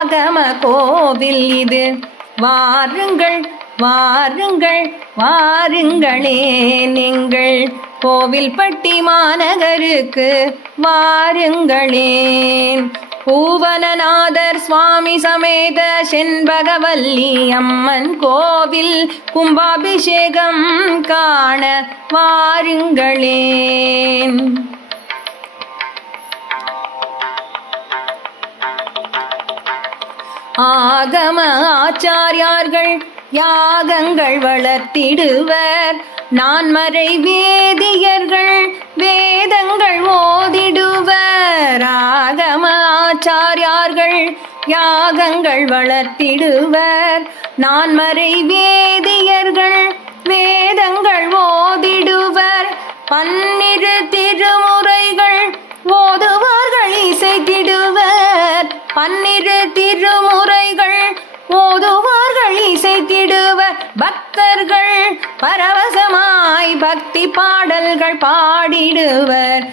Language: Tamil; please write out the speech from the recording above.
ஆகம கோவில் இது. வாருங்கள் வாருங்கள் வாருங்களே, நீங்கள் கோவில்பட்டி மாநகருக்கு வாருங்களேன். பூவனநாதர் சுவாமி சமேத செண்பகவல்லி அம்மன் கோவில் கும்பாபிஷேகம் காண வாருங்களேன். ஆகம ஆச்சாரியார்கள் யாகங்கள் வளர்த்திடுவர். நான்மறை வேதியர்கள் வேதங்கள் ஓதிடுவர். ஆகம ஆச்சாரியார்கள் யாகங்கள் வளர்த்திடுவர். நான்மறை வேதியர்கள் வேதங்கள் ஓதிடுவர். 12 திருமுறைகள் ஓதுவார்கள் இசைத்திடுவர். 12 திருமுறைகள் ஓதுவார்கள் இசைத்திடுவர். பக்தர்கள் பரவசமாய் பக்தி பாடல்கள் பாடிடுவர்.